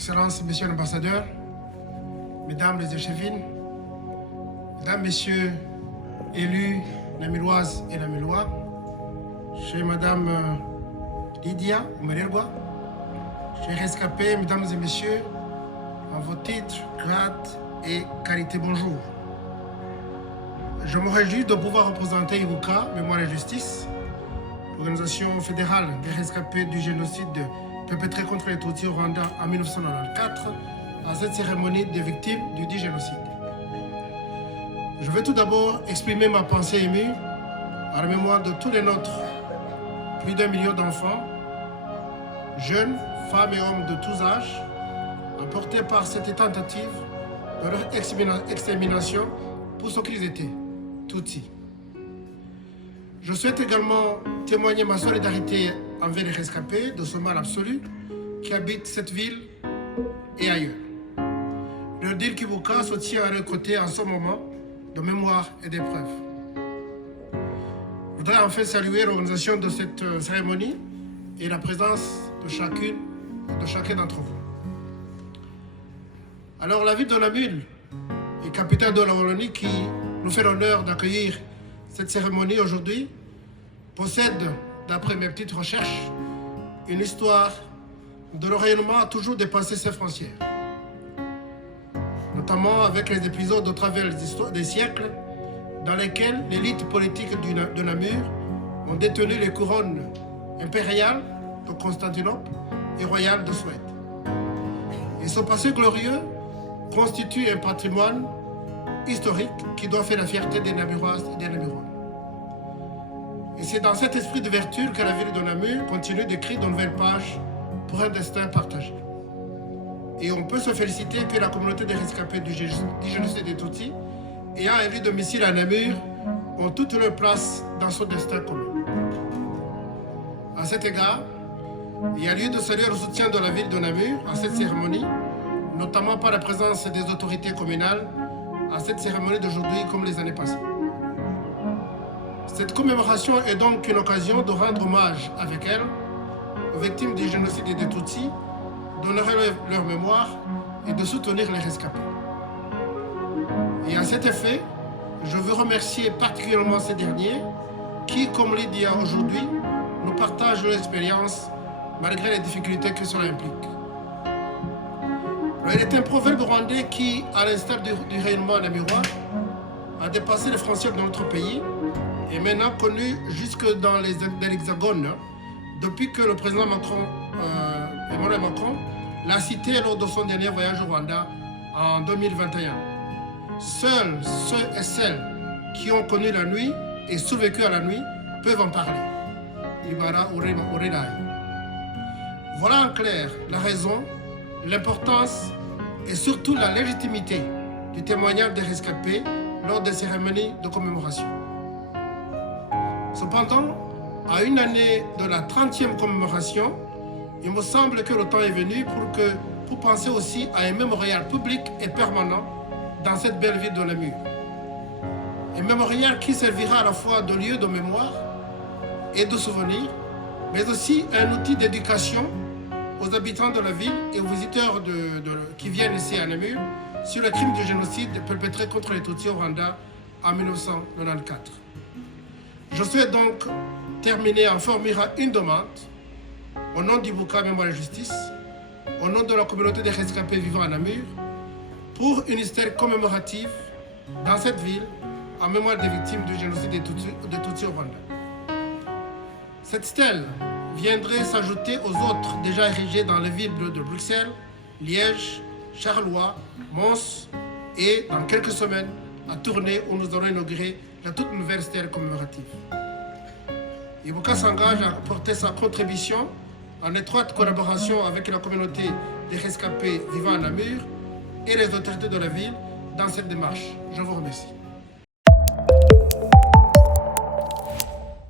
Excellences, Messieurs l'ambassadeur, Mesdames les échevines, Mesdames, Messieurs élus namuroises et namurois, chez Madame Lydia Omerelwa, chers rescapés, Mesdames et Messieurs, en vos titres, grades et qualités, bonjour. Je me réjouis de pouvoir représenter Ibuka, Mémoire et Justice, l'organisation fédérale des rescapés du génocide perpétré contre les Tutsis au Rwanda en 1994, à cette cérémonie des victimes du dit génocide. Je veux tout d'abord exprimer ma pensée émue à la mémoire de tous les nôtres, plus d'1 million d'enfants, jeunes, femmes et hommes de tous âges, emportés par cette tentative de leur extermination pour ce qu'ils étaient, Tutsis. Je souhaite également témoigner ma solidarité envers les rescapés de ce mal absolu qui habitent cette ville et ailleurs. Leur dire qu'Ibuka se tient à leur côté en ce moment de mémoire et d'épreuve. Je voudrais enfin saluer l'organisation de cette cérémonie et la présence de chacune et de chacun d'entre vous. Alors la ville de Namur et capitale de la Wallonie qui nous fait l'honneur d'accueillir cette cérémonie aujourd'hui possède, d'après mes petites recherches, une histoire de le rayonnement a toujours dépassé ses frontières. Notamment avec les épisodes au travers des siècles dans lesquels l'élite politique de Namur ont détenu les couronnes impériales de Constantinople et royales de Suède. Et ce passé glorieux constitue un patrimoine historique qui doit faire la fierté des Namuroises et des Namurois. Et c'est dans cet esprit de vertu que la ville de Namur continue d'écrire de nouvelles pages pour un destin partagé. Et on peut se féliciter que la communauté des rescapés du génocide des Tutsis, ayant élu domicile à Namur, ont toute leur place dans ce destin commun. À cet égard, il y a lieu de saluer le soutien de la ville de Namur à cette cérémonie, notamment par la présence des autorités communales à cette cérémonie d'aujourd'hui comme les années passées. Cette commémoration est donc une occasion de rendre hommage avec elle aux victimes du génocide des Tutsis, d'honorer leur mémoire et de soutenir les rescapés. Et à cet effet, je veux remercier particulièrement ces derniers qui, comme Lydia aujourd'hui, nous partagent leur expérience malgré les difficultés que cela implique. Il est un proverbe rwandais qui, à l'instar du rayonnement namurois, a dépassé les frontières de notre pays et maintenant connu jusque dans l'Hexagone depuis que le président Emmanuel Macron l'a cité lors de son dernier voyage au Rwanda en 2021. Seuls ceux et celles qui ont connu la nuit et survécu à la nuit peuvent en parler. Ibara Urerai. Voilà en clair la raison, l'importance et surtout la légitimité du témoignage des rescapés lors des cérémonies de commémoration. Cependant, à une année de la 30e commémoration, il me semble que le temps est venu pour penser aussi à un mémorial public et permanent dans cette belle ville de Namur. Un mémorial qui servira à la fois de lieu de mémoire et de souvenir, mais aussi un outil d'éducation aux habitants de la ville et aux visiteurs qui viennent ici à Namur sur le crime du génocide perpétré contre les Tutsis au Rwanda en 1994. Je souhaite donc terminer en formulant une demande au nom d'Ibuka Mémoire et Justice, au nom de la communauté des rescapés vivant à Namur, pour une stèle commémorative dans cette ville en mémoire des victimes du génocide des Tutsis au Rwanda. Cette stèle viendrait s'ajouter aux autres déjà érigées dans les villes de Bruxelles, Liège, Charleroi, Mons et dans quelques semaines à Tournai où nous allons inaugurer la toute nouvelle stèle commémorative. Ibuka s'engage à apporter sa contribution en étroite collaboration avec la communauté des rescapés vivant à Namur et les autorités de la ville dans cette démarche. Je vous remercie.